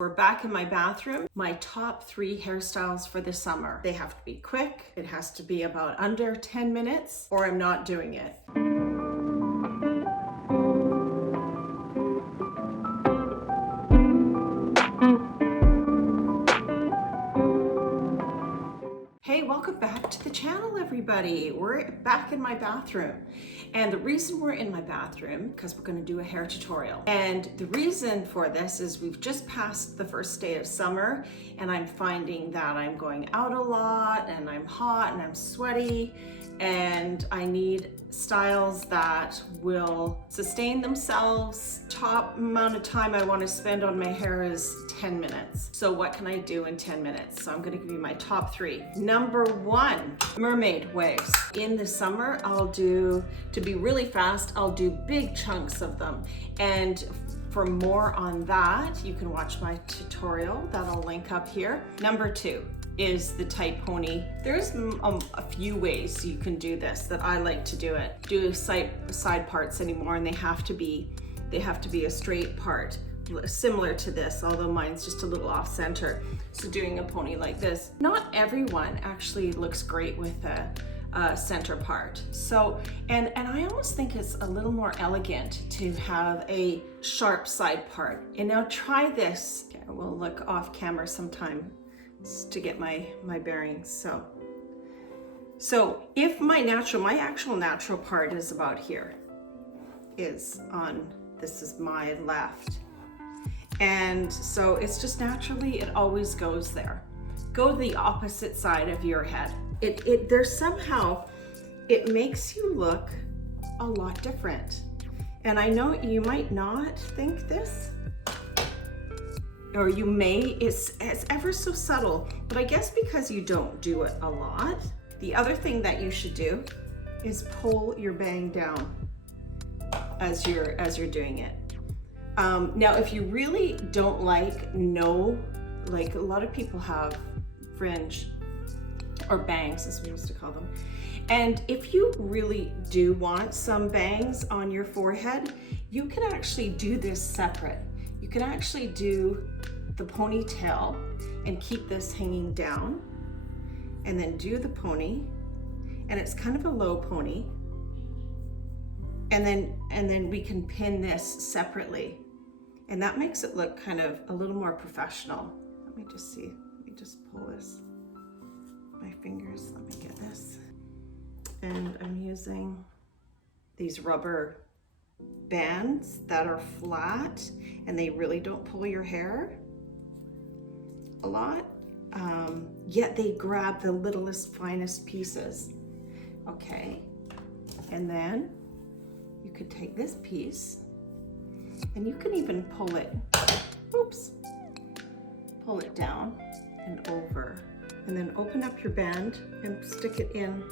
We're back in my bathroom. My top 3 hairstyles for the summer. They have to be quick. It has to be about under 10 minutes or I'm not doing it. Hey, welcome back to the channel, everybody. We're back in my bathroom. And the reason we're in my bathroom, because we're gonna do a hair tutorial. And the reason for this is we've just passed the first day of summer and I'm finding that I'm going out a lot and I'm hot and I'm sweaty and I need styles that will sustain themselves. Top amount of time I want to spend on my hair is 10 minutes. So what can I do in 10 minutes? So I'm going to give you my top 3. Number 1, Mermaid Waves. In the summer, to be really fast, I'll do big chunks of them. And for more on that, you can watch my tutorial that I'll link up here. Number 2 is the tight pony. There's a few ways you can do this that I like to do it. Do side parts anymore, and they have to be a straight part, similar to this, although mine's just a little off center. So doing a pony like this, not everyone actually looks great with a center part. So, and I almost think it's a little more elegant to have a sharp side part. And now try this. Okay, we'll look off camera sometime to get my bearings. So if my actual natural part is about here, this is my left. And so it's just naturally, it always goes there. Go the opposite side of your head. There's somehow, it makes you look a lot different. And I know you might not think this, or you may, it's ever so subtle, but I guess because you don't do it a lot, the other thing that you should do is pull your bang down as you're doing it. Now, if you really don't like a lot of people have fringe or bangs, as we used to call them. And if you really do want some bangs on your forehead, you can actually do this separate. You can actually do the ponytail and keep this hanging down and then do the pony, and it's kind of a low pony. And then we can pin this separately. And that makes it look kind of a little more professional. Let me just see, let me just pull this, my fingers, let me get this. And I'm using these rubber bands that are flat and they really don't pull your hair a lot, yet they grab the littlest, finest pieces. Okay, and then you could take this piece and you can even pull it, pull it down and over, and then open up your band and stick it in.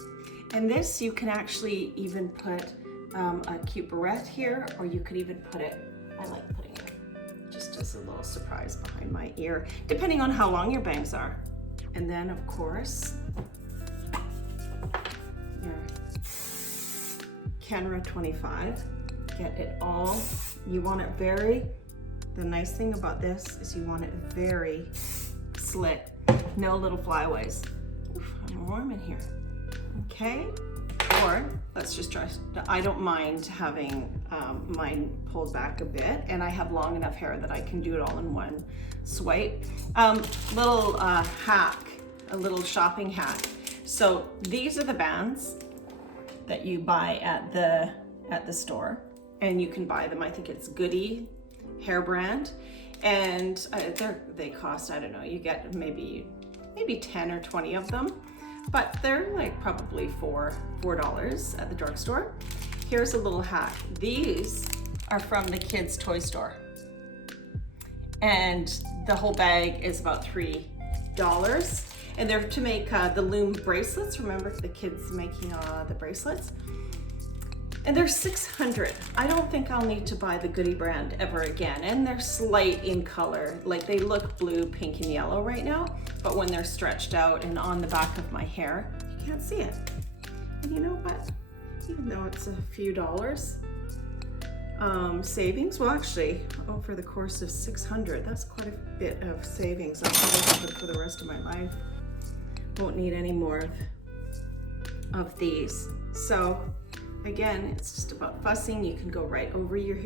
And this, you can actually even put a cute barrette here, or you could even put it, I like putting it just as a little surprise behind my ear, depending on how long your bangs are. And then of course, your Kenra 25, get it all. You want it the nice thing about this is you want it very slick, no little flyaways. Oof, I'm warm in here. Okay, or let's just try, I don't mind having mine pulled back a bit, and I have long enough hair that I can do it all in one swipe. Little hack, a little shopping hack. So these are the bands that you buy at the store, and you can buy them, I think it's Goody hair brand, and they cost, I don't know, you get maybe 10 or 20 of them, but they're like probably $4 at the drugstore. Here's a little hack. These are from the kids' toy store, and the whole bag is about $3, and they're to make the loom bracelets. Remember the kids making the bracelets? And they're $600. I don't think I'll need to buy the Goody brand ever again. And they're slight in color, like they look blue, pink, and yellow right now, but when they're stretched out and on the back of my hair, you can't see it. And you know what? Even though it's a few dollars, Savings, well actually, over the course of 600, that's quite a bit of savings. I'll probably have it for the rest of my life. Won't need any more of these. So again, it's just about fussing. You can go right over your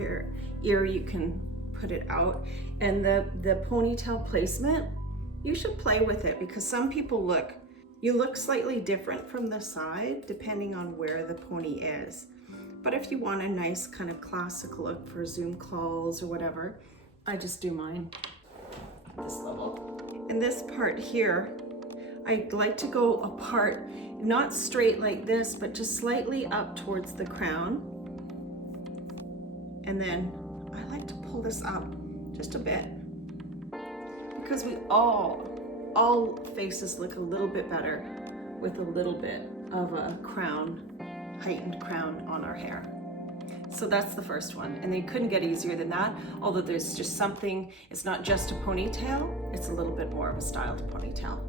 ear, you can put it out. And the ponytail placement, you should play with it, because some people you look slightly different from the side depending on where the pony is. But if you want a nice kind of classic look for Zoom calls or whatever, I just do mine at this level. And this part here, I like to go apart, not straight like this, but just slightly up towards the crown. And then I like to pull this up just a bit, because we all faces look a little bit better with a little bit of a crown, heightened crown on our hair. So that's the first one, and they couldn't get easier than that, although there's just something, it's not just a ponytail, it's a little bit more of a styled ponytail.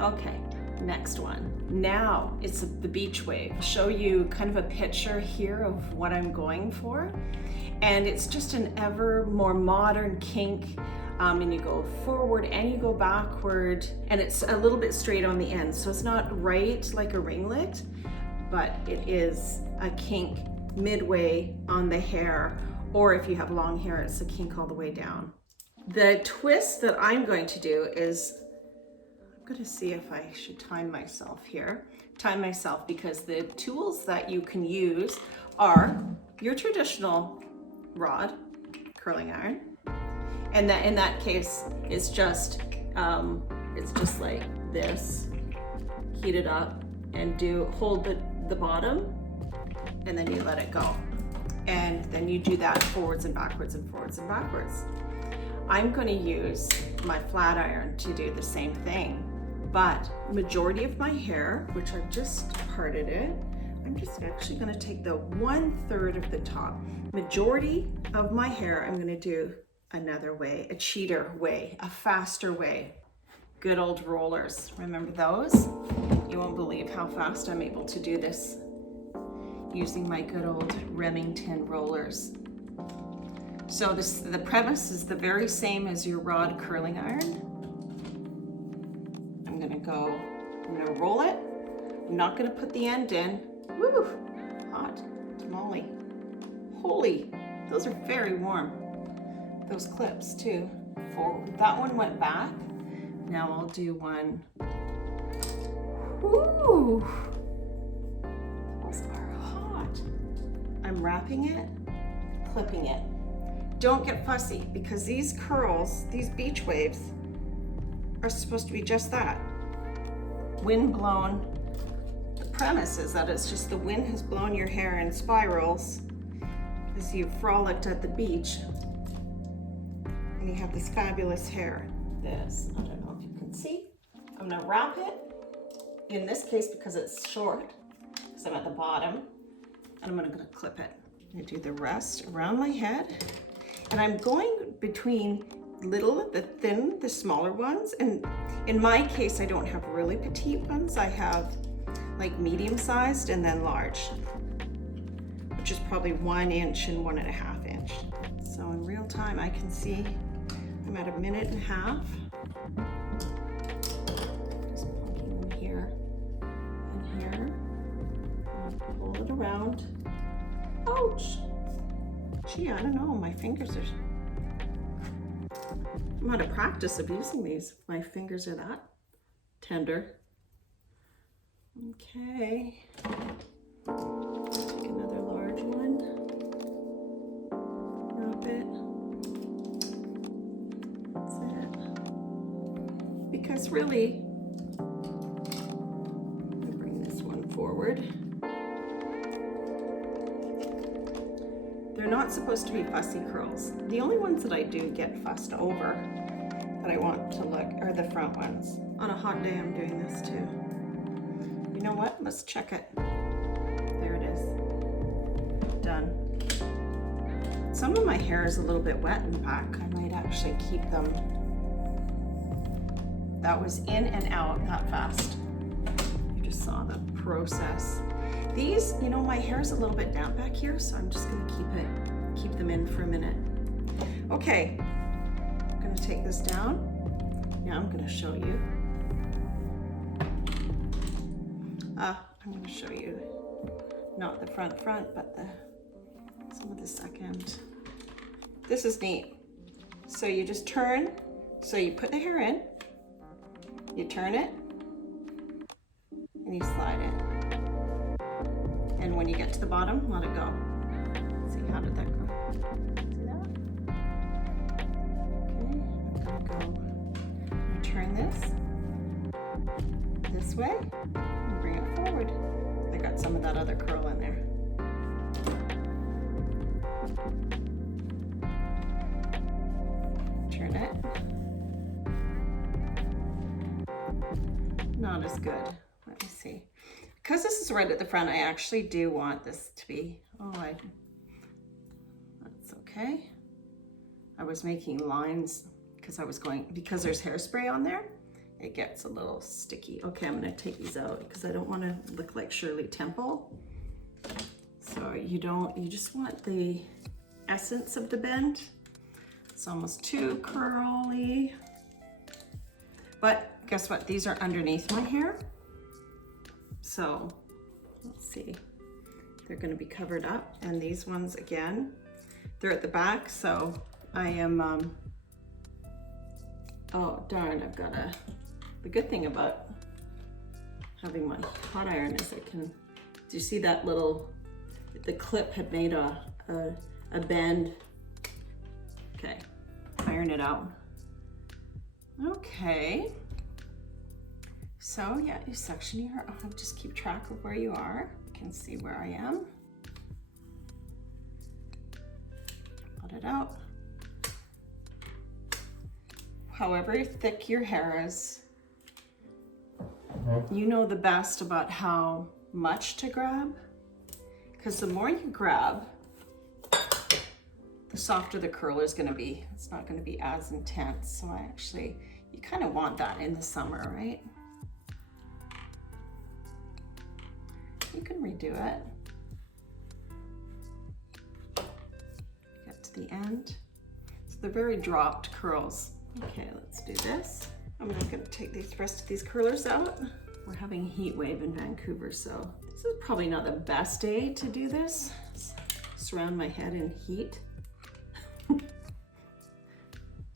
Okay, next one. Now it's the beach wave. I'll show you kind of a picture here of what I'm going for, and it's just an ever more modern kink. And you go forward and you go backward, and it's a little bit straight on the end, so it's not right like a ringlet, but it is a kink midway on the hair, or if you have long hair, it's a kink all the way down. The twist that I'm going to do is, I'm going to see if I should time myself here. Time myself, because the tools that you can use are your traditional rod, curling iron, and that in that case it's just like this. Heat it up and hold the bottom, and then you let it go, and then you do that forwards and backwards and forwards and backwards. I'm going to use my flat iron to do the same thing, but majority of my hair, which I've just parted it, I'm just actually going to take the 1/3 of the top. Majority of my hair I'm going to do another way, a cheater way, a faster way. Good old rollers. Remember those? You won't believe how fast I'm able to do this using my good old Remington rollers. So the premise is the very same as your rod curling iron. I'm gonna roll it. I'm not gonna put the end in. Woo, hot tamale. Holy, those are very warm. Those clips too. That one went back. Now I'll do one. Woo! Those are hot. I'm wrapping it, clipping it. Don't get fussy, because these curls, these beach waves, are supposed to be just that. Wind blown. The premise is that it's just the wind has blown your hair in spirals as you frolicked at the beach. And you have this fabulous hair. I don't know if you can see. I'm gonna wrap it, in this case because it's short, because I'm at the bottom, and I'm gonna clip it. I'm gonna do the rest around my head, and I'm going between the smaller ones, and in my case I don't have really petite ones, I have like medium-sized and then large, which is probably 1 inch and 1.5 inch. So in real time I can see I'm at 1.5 minutes. Just poking them here and here. And pull it around. Ouch! Gee, I don't know, my fingers are... I'm out of practice of using these. My fingers are that tender. Okay. Take another large one. Wrap it. That's it. Because really, I'm gonna bring this one forward. They're not supposed to be fussy curls. The only ones that I do get fussed over that I want to look are the front ones. On a hot day, I'm doing this too. You know what? Let's check it. There it is. Done. Some of my hair is a little bit wet in the back. I might actually keep them. That was in and out that fast. You just saw the process. These, you know, my hair is a little bit damp back here, so I'm just gonna keep it keep them in for a minute. Okay, I'm gonna take this down. Now I'm gonna show you. I'm gonna show you not the front, but some of the second. This is neat. So you just turn, so you put the hair in, you turn it, and you slide it. And when you get to the bottom, let it go. See, how did that go? See that? Okay, I'm gonna go and turn this way, and bring it forward. I got some of that other curl in there. Turn it. Not as good. Let me see. Because this is right at the front, I actually do want this to be, that's okay. I was making lines because there's hairspray on there, it gets a little sticky. Okay, I'm gonna take these out because I don't want to look like Shirley Temple. So you just want the essence of the bend. It's almost too curly. But guess what? These are underneath my hair. So let's see. They're going to be covered up. And these ones, again, they're at the back. So I am, oh darn, the good thing about having my hot iron is do you see that the clip had made a bend. Okay, iron it out. Okay. So yeah, you section your, just keep track of where you are. You can see where I am. Let it out. However thick your hair is, you know the best about how much to grab. Because the more you grab, the softer the curl is going to be. It's not going to be as intense. So you kind of want that in the summer, right? You can redo it. Get to the end. So they're very dropped curls. Okay, let's do this. I'm not going to take the rest of these curlers out. We're having a heat wave in Vancouver, so this is probably not the best day to do this. Surround my head in heat.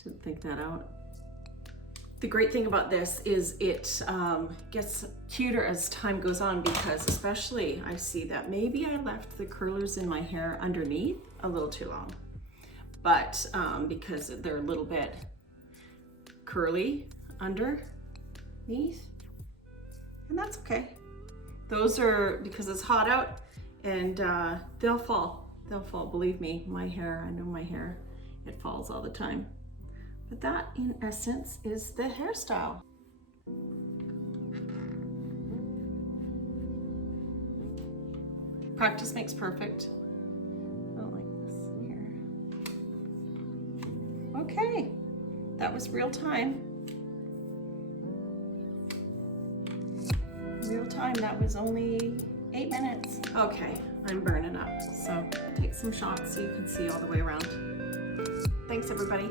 Didn't think that out. The great thing about this is it gets cuter as time goes on, because especially I see that maybe I left the curlers in my hair underneath a little too long, but because they're a little bit curly underneath, and that's okay. Those are because it's hot out, and they'll fall. They'll fall, believe me. My hair, I know my hair, it falls all the time. But that, in essence, is the hairstyle. Practice makes perfect. I don't like this here. Okay, that was real time. Real time, that was only 8 minutes. Okay, I'm burning up, so take some shots so you can see all the way around. Thanks, everybody.